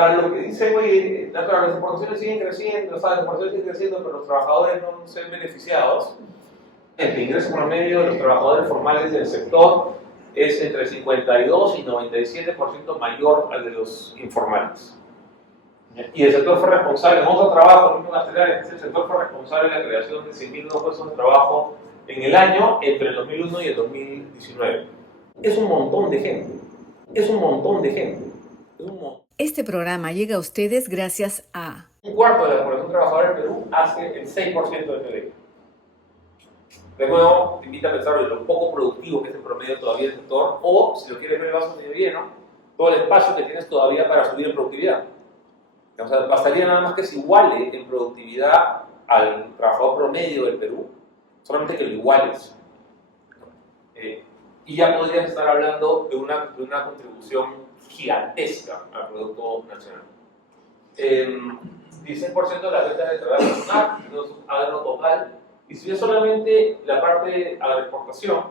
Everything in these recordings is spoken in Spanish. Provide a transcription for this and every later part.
para lo que dice, oye, las exportaciones siguen creciendo, las exportaciones siguen creciendo, pero los trabajadores no se ven beneficiados. El ingreso promedio de los trabajadores formales del sector es entre 52 y 97% mayor al de los informales. Y el sector fue responsable, en otro trabajo, el sector fue responsable de la creación de 100.000 nuevos puestos de trabajo en el año entre el 2001 y el 2019. Es un montón de gente. Es un montón de gente. Este programa llega a ustedes gracias a... Un cuarto de la población trabajadora en Perú hace el 6% del PIB. De nuevo, te invito a pensar en lo poco productivo que es el promedio todavía del sector, o, si lo quieres ver el vaso medio lleno, todo el espacio que tienes todavía para subir en productividad. O sea, bastaría nada más que se iguale en productividad al trabajador promedio del Perú, solamente que lo iguales. Y ya podrías estar hablando de una contribución gigantesca al Producto Nacional. 16% de la venta de trabajo nacional, agro total, y si es solamente la parte de agroexportación,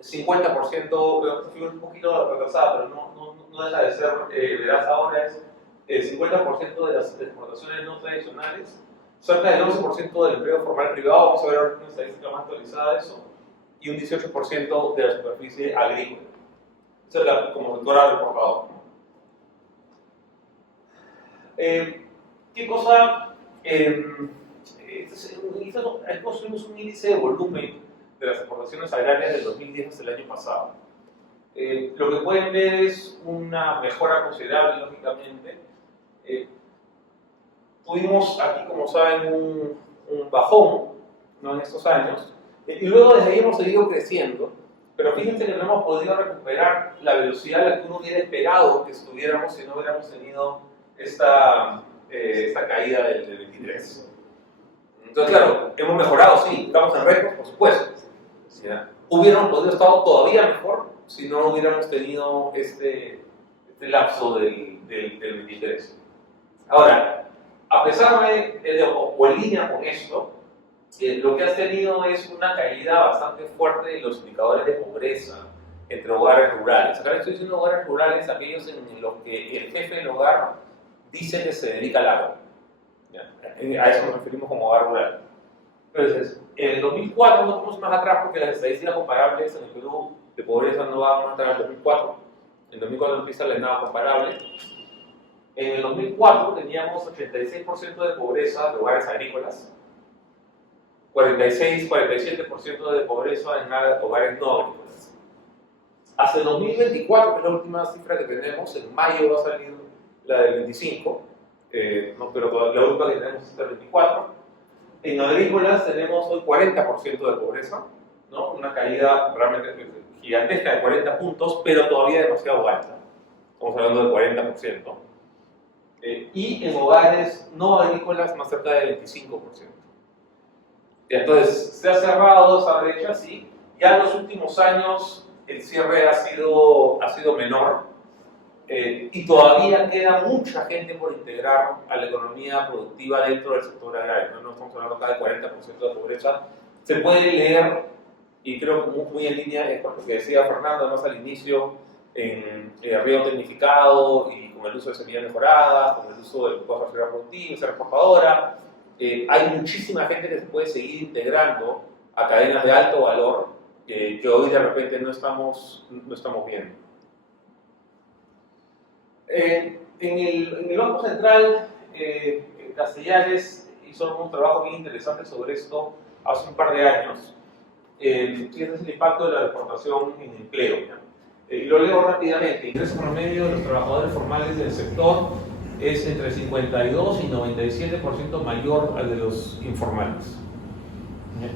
50%, creo que fue un poquito retrasada, pero no deja de ser, verás ahora, es el 50% de las exportaciones no tradicionales, cerca del 11% del empleo formal privado, vamos a ver ahora una estadística más actualizada de eso, y un 18% de la superficie agrícola. Esa es como sector agroexportador. ¿Qué cosa? Construimos un índice de volumen de las exportaciones agrarias del 2010 hasta el año pasado. Lo que pueden ver es una mejora considerable, lógicamente. Tuvimos aquí, como saben, un bajón, ¿no?, en estos años, y luego desde ahí hemos seguido creciendo, pero fíjense que no hemos podido recuperar la velocidad a la que uno hubiera esperado que estuviéramos si no hubiéramos tenido esta caída del 23. Entonces, claro, hemos mejorado, sí, estamos en récords, por supuesto. Hubiéramos podido estar todavía mejor si no hubiéramos tenido este lapso del 23. Ahora, a pesar o en línea con esto, lo que has tenido es una caída bastante fuerte de los indicadores de pobreza entre hogares rurales. Acá estoy diciendo hogares rurales, aquellos en los que el jefe del hogar dice que se dedica al agro. A eso nos referimos como hogar rural. Entonces, en el 2004 no vamos más atrás porque las estadísticas comparables en el Perú de pobreza no van más atrás del 2004. En el 2004 no existe nada comparable. En el 2004 teníamos 86% de pobreza de hogares agrícolas, 46-47% de pobreza en hogares no agrícolas. Hasta el 2024, que es la última cifra que tenemos, en mayo va a salir la del 25, pero la última que tenemos es el 24. En agrícolas tenemos hoy 40% de pobreza, ¿no? Una caída realmente gigantesca de 40 puntos, pero todavía demasiado alta. Estamos hablando del 40%. Y en hogares no agrícolas más cerca del 25%. Entonces, se ha cerrado esa brecha, sí. Ya en los últimos años el cierre ha sido menor, y todavía queda mucha gente por integrar a la economía productiva dentro del sector agrario. No estamos hablando acá de 40% de pobreza. Se puede leer, y creo que muy en línea con lo que decía Fernando, además al inicio, en riego tecnificado y con el uso de semilla mejorada, con el uso del impuesto a la sociedad productiva, ser exportadora. Hay muchísima gente que se puede seguir integrando a cadenas de alto valor que hoy de repente no estamos viendo. En el Banco Central, Castellares hizo un trabajo bien interesante sobre esto hace un par de años. Y ese es el impacto de la deportación en empleo. Y lo leo rápidamente. El ingreso promedio de los trabajadores formales del sector es entre 52 y 97% mayor al de los informales.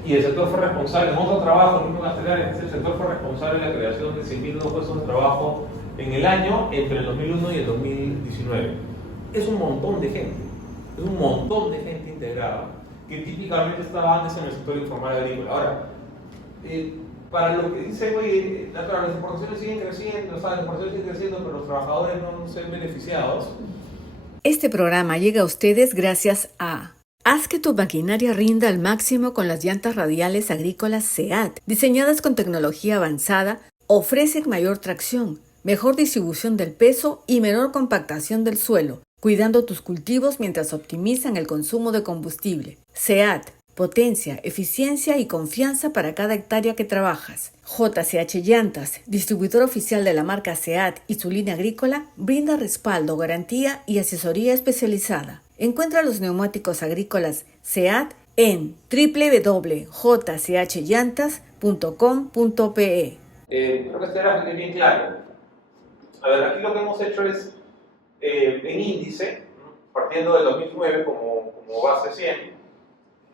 Y el sector fue responsable, en otro trabajo, el sector fue responsable de la creación de 100.000 nuevos puestos de trabajo en el año entre el 2001 y el 2019. Es un montón de gente, integrada, que típicamente estaba antes en el sector informal agrícola. Ahora, para lo que dice, oye, las exportaciones siguen creciendo, pero los trabajadores no se ven beneficiados. Este programa llega a ustedes gracias a... Haz que tu maquinaria rinda al máximo con las llantas radiales agrícolas SEAT, diseñadas con tecnología avanzada, ofrecen mayor tracción, mejor distribución del peso y menor compactación del suelo, cuidando tus cultivos mientras optimizan el consumo de combustible. SEAT, potencia, eficiencia y confianza para cada hectárea que trabajas. JCH Llantas, distribuidor oficial de la marca SEAT y su línea agrícola, brinda respaldo, garantía y asesoría especializada. Encuentra los neumáticos agrícolas SEAT en www.jchllantas.com.pe. Creo que este era bien claro. A ver, aquí lo que hemos hecho es, en índice, partiendo del 2009 como base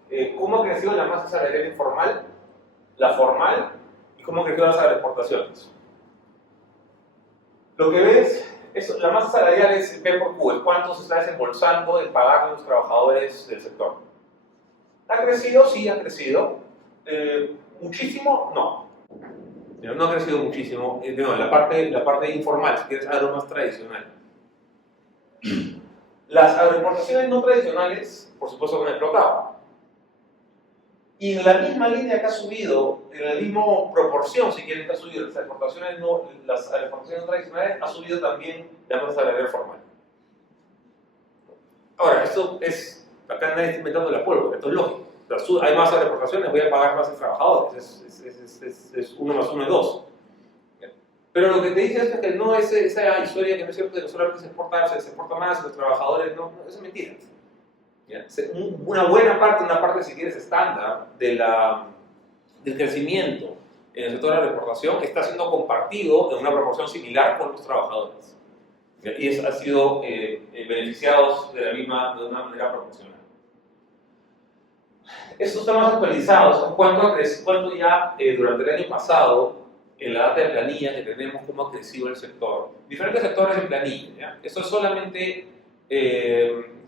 100, cómo ha crecido la masa salarial informal, la formal y cómo ha crecido las exportaciones. Lo que ves, la masa salarial es P por Q, es cuánto se está desembolsando en pagar a los trabajadores del sector. ¿Ha crecido? Sí, ha crecido. ¿Muchísimo? No. No ha crecido muchísimo. No, la parte informal, si quieres algo más tradicional. Las agroexportaciones no tradicionales, por supuesto, que han explotado. Y en la misma línea que ha subido, en la misma proporción, si quieren, que ha subido las exportaciones no tradicionales, ha subido también la masa salarial formal. Ahora, esto es, acá nadie está inventando la pólvora, esto es lógico. O sea, hay más exportaciones, voy a pagar más a trabajadores, es 1 más 1 es 2. Pero lo que te dice es que no es esa historia que no es cierto de que solamente se exporta más, los trabajadores, no, eso es mentira. ¿Ya? Una buena parte, si quieres, estándar del crecimiento en el sector de la exportación está siendo compartido en una proporción similar con los trabajadores. ¿Ya? Y ha sido beneficiados de una manera proporcional. Estos temas actualizados, ¿cuánto ya durante el año pasado, en la data de planilla que tenemos, cómo ha crecido el sector? Diferentes sectores en planilla. ¿Ya? Esto es solamente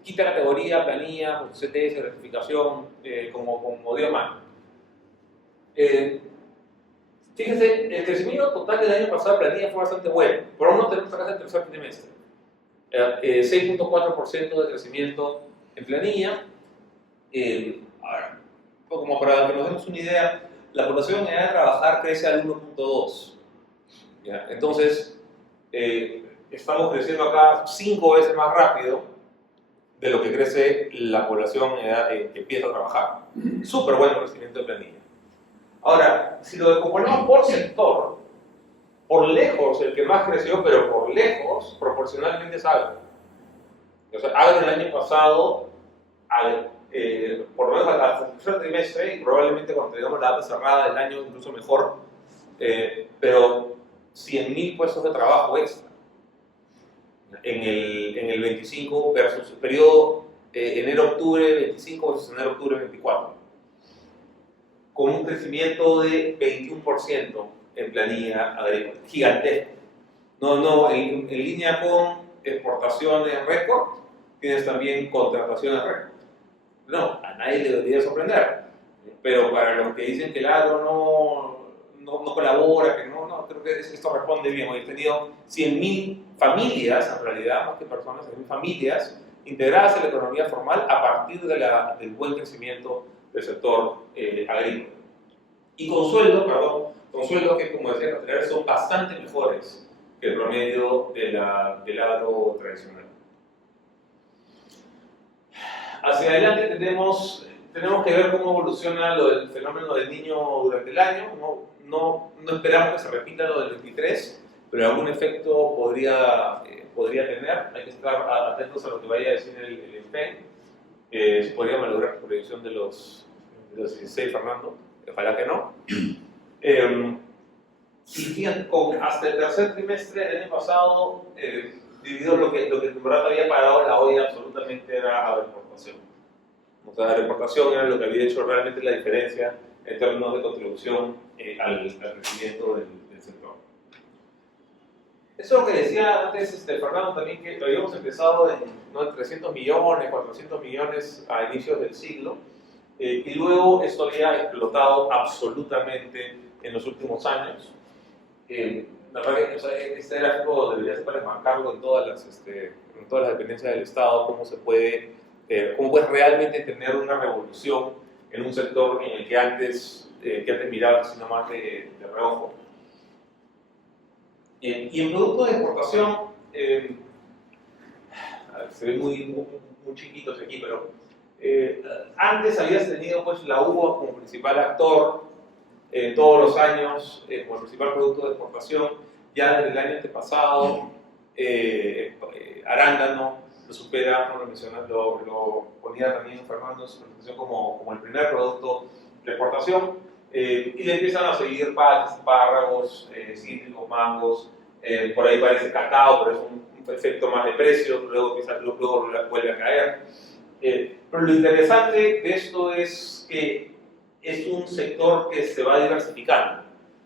quita categoría, planilla, con CTS, gratificación, como dio mano. Fíjense, el crecimiento total del año pasado de planilla fue bastante bueno. Por lo menos tenemos acá el tercer trimestre. 6.4% de crecimiento en planilla. Ahora, como para que nos demos una idea, la población en edad de trabajar crece al 1.2. Entonces, estamos creciendo acá 5 veces más rápido de lo que crece la población en edad que empieza a trabajar. Súper bueno crecimiento de planilla. Ahora, si lo decomponemos por sector, por lejos el que más creció, pero por lejos, proporcionalmente es agro. O sea, agro el año pasado, por lo menos hasta el tercer trimestre, y probablemente cuando tengamos la data cerrada del año incluso mejor, pero 100.000 puestos de trabajo extra en el 25 versus el periodo enero-octubre 25 versus enero-octubre 24, con un crecimiento de 21% en planilla agrícola, gigantesco. En línea con exportaciones récord, tienes también contrataciones récord. No, a nadie le debería sorprender, pero para los que dicen que el agro no colabora, que no, creo que esto responde bien. Hoy he tenido 100.000 familias, en realidad, más que personas, 100.000 familias integradas en la economía formal a partir del buen crecimiento del sector agrícola. Y con sueldos que, como decía Castelar, son bastante mejores que el promedio del agro tradicional. Hacia adelante tenemos que ver cómo evoluciona lo del fenómeno del niño durante el año. No esperamos que se repita lo del 23, pero algún efecto podría tener. Hay que estar atentos a lo que vaya a decir el INPE. Si podríamos lograr la proyección de los 16, Fernando. Ojalá que no. Y fíjate, hasta el tercer trimestre del año pasado, dividido lo que en verdad había parado la olla absolutamente era agroexportación. O sea, la agroexportación era lo que había hecho realmente la diferencia en términos de contribución al crecimiento del sector. Eso es lo que decía antes Fernando también, que habíamos empezado en 300 millones, 400 millones a inicios del siglo, y luego esto había explotado absolutamente en los últimos años. La verdad que este gráfico debería ser para enmarcarlo en todas las dependencias del Estado, cómo puedes realmente tener una revolución en un sector en el que antes mirabas sino más de reojo. Y en productos de exportación, a ver, se ve muy chiquitos aquí, pero antes habías tenido pues, la uva como principal actor todos los años, como principal producto de exportación. Ya desde el año antepasado, arándano lo supera, no lo mencionas, lo ponía también Fernando en su presentación como el primer producto de exportación. Y le empiezan a seguir patas, espárragos, cítricos, mangos, por ahí parece cacao, pero es un efecto más de precio, luego vuelve a caer. Pero lo interesante de esto es que es un sector que se va diversificando,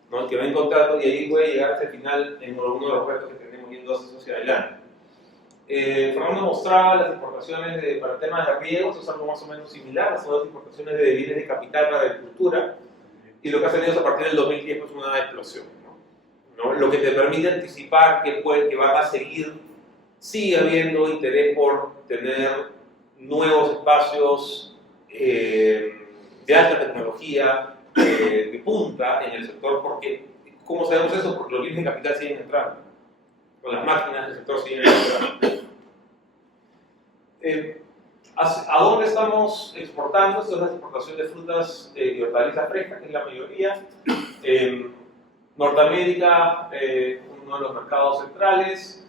¿no? Que va encontrando, y ahí voy a llegar hasta el final en uno de los retos que tenemos yendo hacia adelante. Fernando mostraba las exportaciones para temas de riego, eso es algo más o menos similar, son las exportaciones de bienes de capital para la agricultura, y lo que ha tenido a partir del 2010 es una explosión, ¿no? Lo que te permite anticipar que van a sigue habiendo interés por tener nuevos espacios de alta tecnología, de punta en el sector, porque, ¿cómo sabemos eso? Porque los bienes de capital siguen entrando, con las máquinas del sector siguen entrando. ¿A dónde estamos exportando? Esto es la exportación de frutas y hortalizas frescas, que es la mayoría. Norteamérica, uno de los mercados centrales.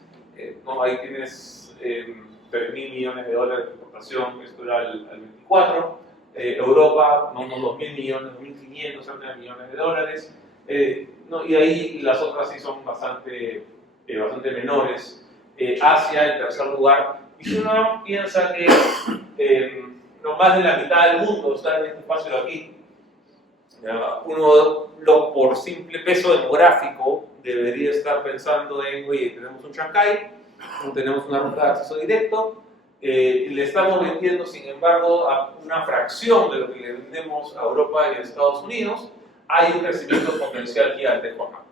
No, ahí tienes 3.000 millones de dólares de exportación, esto era al 24. Europa, unos 2.000 millones, 2.500 millones de dólares. No, y ahí las otras sí son bastante menores. Asia, en tercer lugar. Y si uno piensa que no más de la mitad del mundo está en este espacio de aquí, uno por simple peso demográfico debería estar pensando en, oye, tenemos un Shanghái, tenemos una ruta de acceso directo, y le estamos vendiendo, sin embargo, a una fracción de lo que le vendemos a Europa y a Estados Unidos. Hay un crecimiento potencial gigantesco acá,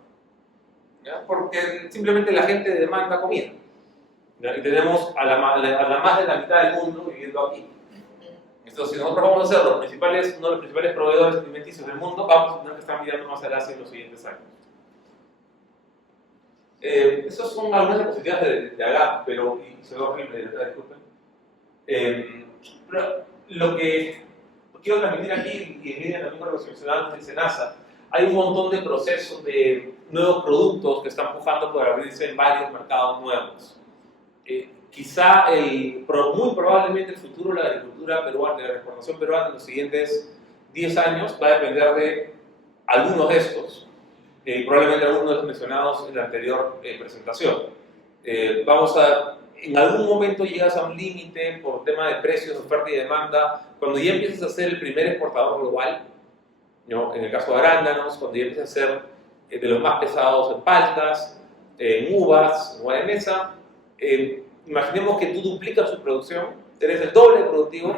¿ya? Porque simplemente la gente demanda comida, ¿ya? Y tenemos a la más de la mitad del mundo viviendo aquí. Entonces, si nosotros vamos a ser uno de los principales proveedores alimenticios del mundo, vamos a tener que estar mirando más al Asia en los siguientes años. Esas son algunas diapositivas de acá, pero se ve horrible, disculpen. Pero lo que quiero transmitir aquí, y en línea también con lo que mencionaba de Senasa, hay un montón de procesos de nuevos productos que están pujando por abrirse en varios mercados nuevos. Quizá muy probablemente el futuro de la agricultura peruana, de la exportación peruana en los siguientes 10 años va a depender de algunos de estos, probablemente algunos de los mencionados en la anterior presentación. En algún momento llegas a un límite por tema de precios, oferta y demanda, cuando ya empiezas a ser el primer exportador global, ¿no? En el caso de arándanos, cuando ya empiezas a ser de los más pesados en paltas, en uvas, en uva de mesa. Imaginemos que tú duplicas su producción, eres el doble de productivo,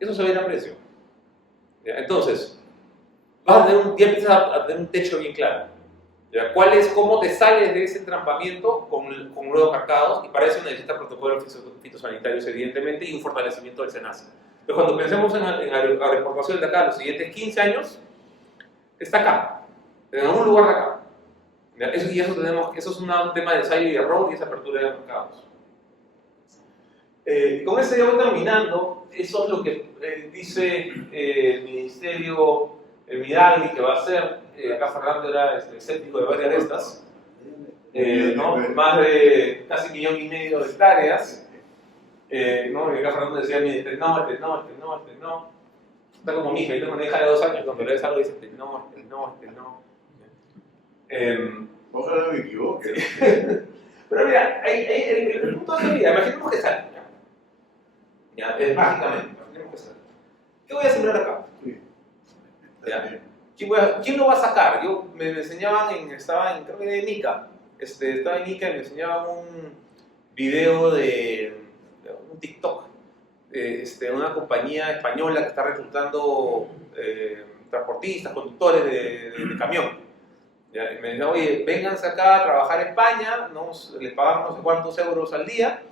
eso se va a ir a precio. ¿Ya? Entonces, ya empiezas a tener un techo bien claro. ¿Ya? ¿Cómo te sales de ese entrampamiento con nuevos mercados? Y para eso necesitas protocolos fitosanitarios, evidentemente, y un fortalecimiento del SENASA. Pero cuando pensemos en la exportación de acá, los siguientes 15 años, está acá, en algún lugar de acá. Eso es un tema de ensayo y error y esa apertura de mercados. Con esto ya voy terminando. Eso es lo que dice el Ministerio Midagri que va a hacer. Acá Fernando era escéptico de varias de estas. ¿No? Más de casi 1,5 millones de hectáreas. ¿No? Y acá Fernando decía: no. Está como mi hija, yo tengo una hija de 2 años, cuando le ves algo dice: no. Ojalá no me equivoque. Pero mira, el punto de la vida, imaginemos que sale. Ya, mágicamente, imaginemos que sale. ¿Qué voy a sembrar acá? ¿Ya? ¿Quién lo va a sacar? Me enseñaban, creo que era en Ica. Estaba en Ica y me enseñaban un video de un TikTok de una compañía española que está reclutando transportistas, conductores de camión. ¿Ya? Y me decían: oye, vénganse acá a trabajar en España, ¿no? Les pagamos no sé cuántos euros al día,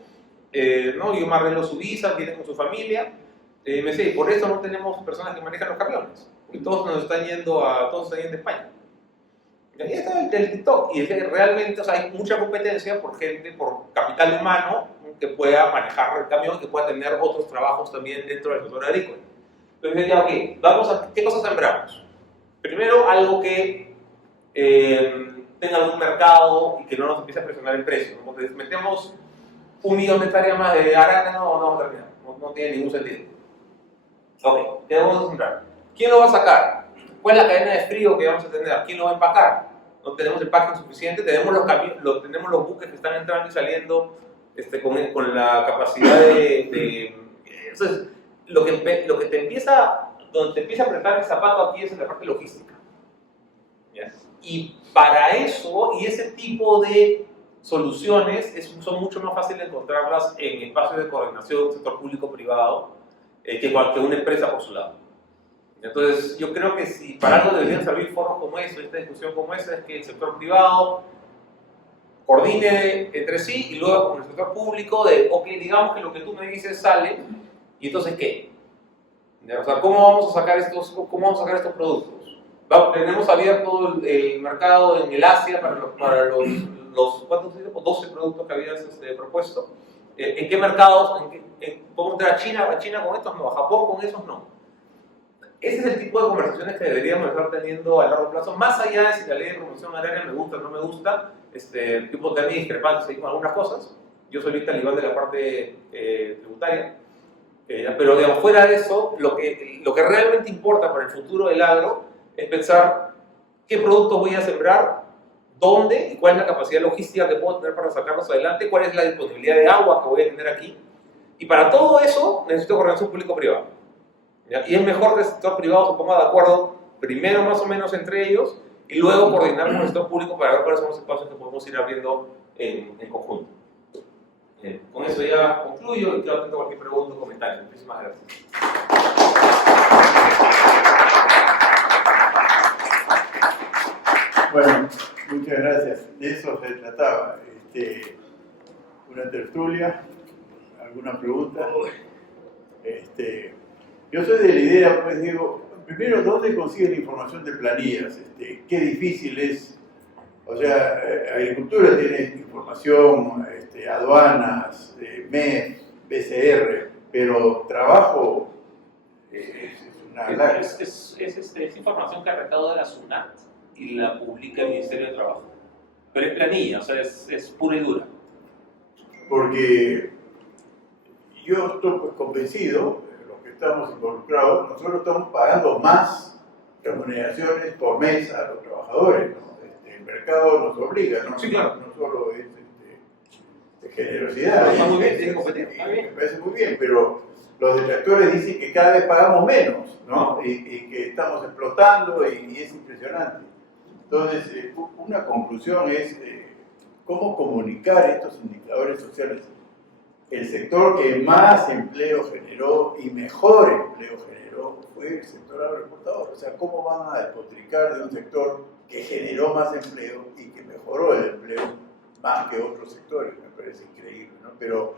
¿no? Yo me arreglo su visa, vienen con su familia. Me decía: y por eso no tenemos personas que manejan los camiones, porque todos están yendo a España. Y ahí está el TikTok. Y es que realmente, o sea, hay mucha competencia por gente, por capital humano que pueda manejar el camión, que pueda tener otros trabajos también dentro del sector agrícola. Entonces ya, ok, vamos a, ¿qué cosas sembramos? Primero, algo que tenga algún mercado y que no nos empiece a presionar el precio. Como que metemos 1 millón de hectáreas más de arándano, no vamos a terminar. No tiene ningún sentido. Ok, ¿qué vamos a sembrar? ¿Quién lo va a sacar? ¿Cuál es la cadena de frío que vamos a tener? ¿Quién lo va a empacar? No tenemos el packing suficiente, tenemos los buques que están entrando y saliendo con la capacidad entonces, donde te empieza a apretar el zapato aquí es en la parte logística. ¿Ya? Y para eso, y ese tipo de soluciones son mucho más fáciles encontrarlas en espacios de coordinación sector público-privado que una empresa por su lado. Entonces, yo creo que si para algo deberían servir foros como eso, esta discusión como esa, es que el sector privado coordine entre sí y luego con el sector público de, ok, digamos que lo que tú me dices sale, y entonces, ¿qué? O sea, ¿cómo vamos a sacar estos productos? Tenemos abierto el mercado en el Asia para los ¿cuántos? 12 productos que habías propuesto. ¿En qué mercados? ¿Podemos entrar a China? ¿A China con estos no? ¿A Japón con esos no? Ese es el tipo de conversaciones que deberíamos estar teniendo a largo plazo, más allá de si la ley de promoción agraria me gusta o no me gusta, tipo de discrepancias ahí con algunas cosas. Yo soy el talibán de la parte tributaria. Pero digamos, fuera de eso, lo que realmente importa para el futuro del agro es pensar qué productos voy a sembrar, dónde y cuál es la capacidad logística que puedo tener para sacarlos adelante, cuál es la disponibilidad de agua que voy a tener aquí. Y para todo eso necesito coordinación público-privada. Y es mejor que el sector privado se ponga de acuerdo primero más o menos entre ellos y luego coordinar con el sector público para ver cuáles son los espacios que podemos ir abriendo en conjunto. Con eso ya concluyo y quedo atento a cualquier pregunta o comentario. Muchísimas gracias. Bueno, muchas gracias. De eso se trataba. Una tertulia, alguna pregunta. Yo soy de la idea, pues digo, primero, ¿dónde consiguen información de planillas? Qué difícil es. O sea, agricultura tiene información, aduanas, MEF, PCR, pero trabajo es una larga. Es información que ha recabado de la SUNAT y la publica el Ministerio de Trabajo. Pero es planilla, o sea, es pura y dura. Porque yo estoy pues, convencido, los que estamos involucrados, nosotros estamos pagando más remuneraciones por mes a los trabajadores, ¿no? El mercado nos obliga, ¿no? Sí, claro. No solo es generosidad. Está muy bien, tiene competencia. Me parece muy bien, pero los detractores dicen que cada vez pagamos menos, ¿no? Y que estamos explotando y es impresionante. Entonces, una conclusión es cómo comunicar estos indicadores sociales. El sector que más empleo generó y mejor empleo generó fue el sector agroexportador. O sea, ¿cómo van a despotricar de un sector que generó más empleo y que mejoró el empleo más que otros sectores? Me parece increíble, ¿no? Pero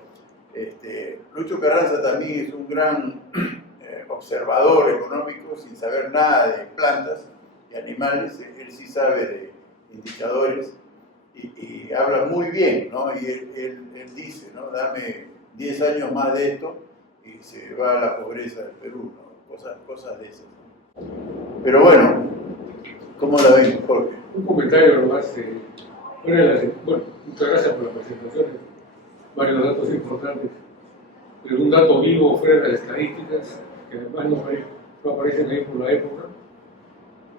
Lucho Carranza también es un gran observador económico sin saber nada de plantas y animales. Él sí sabe de indicadores y habla muy bien, ¿no? Y él dice, ¿no? Dame 10 años más de esto y se va a la pobreza del Perú, ¿no? Cosas de esas, ¿no? Pero bueno, ¿cómo la ven, Jorge? Un comentario nomás. Bueno, muchas gracias por la presentación. Varios datos importantes. Pero un dato vivo fuera de las estadísticas, que además no aparecen ahí por la época.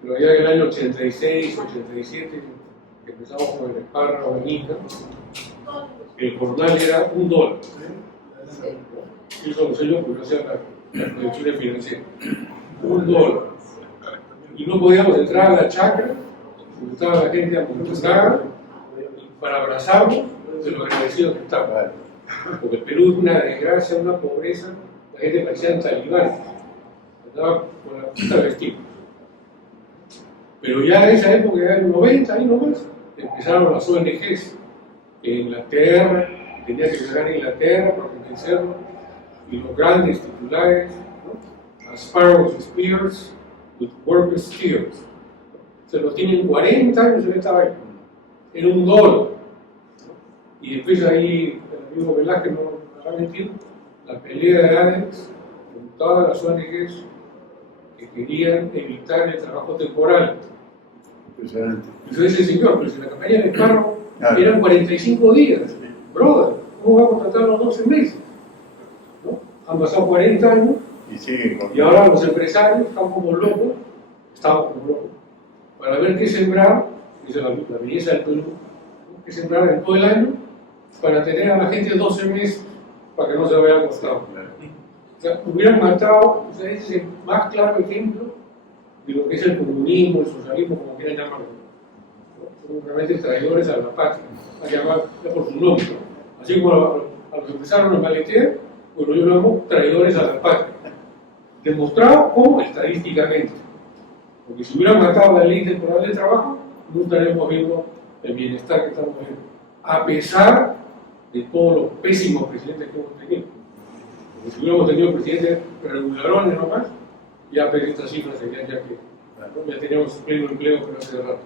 Pero allá en el año 86, 87, que empezamos con el espárrago en Ica, el jornal era $1. Eso lo sé yo porque hacía las proyecciones financieras. $1. Y no podíamos entrar a la chacra, porque estaba la gente amontonada para abrazarnos de lo agradecidos que estaban. Porque el Perú es una desgracia, una pobreza, la gente parecía talibán, andaba con la puta vestida. Pero ya en esa época, ya en los 90, ahí nomás, empezaron las ONGs en Inglaterra, tenía que llegar a Inglaterra para convencerlo, y los grandes titulares, ¿no? As Sparrows Spears with Workers' Tears. se lo tienen 40 años en esta vaina. Era $1. Y después ahí, el amigo Velázquez no me va a mentir, la pelea de ADEX con todas las ONGs que querían evitar el trabajo temporal. Impresionante. Entonces ese señor, pero si la campaña de Carro Claro. eran 45 días, brother, ¿cómo va a contratar los 12 meses? ¿No? Han pasado 40 años Y siguen con... y ahora los empresarios están como locos, para ver qué sembrar, esa es la belleza del Perú, ¿no? Qué sembrar en todo el año para tener a la gente 12 meses para que no se vaya acostado. O sea, hubieran matado, o sea, ese es el más claro ejemplo de lo que es el comunismo, el socialismo, como quieran llamarlo. ¿No? Son realmente traidores a la patria, a llamar por su nombre. ¿No? Así como a los empresarios los maletean, bueno, yo lo llamo traidores a la patria. Demostrado como estadísticamente. Porque si hubieran matado la ley temporal de trabajo, no estaríamos viendo el bienestar que estamos viendo. A pesar de todos los pésimos presidentes que hemos tenido. Porque si hubiéramos tenido presidentes reguladores nomás, ya pero estas cifras serían ya que ya teníamos pleno empleo, pero hace rato.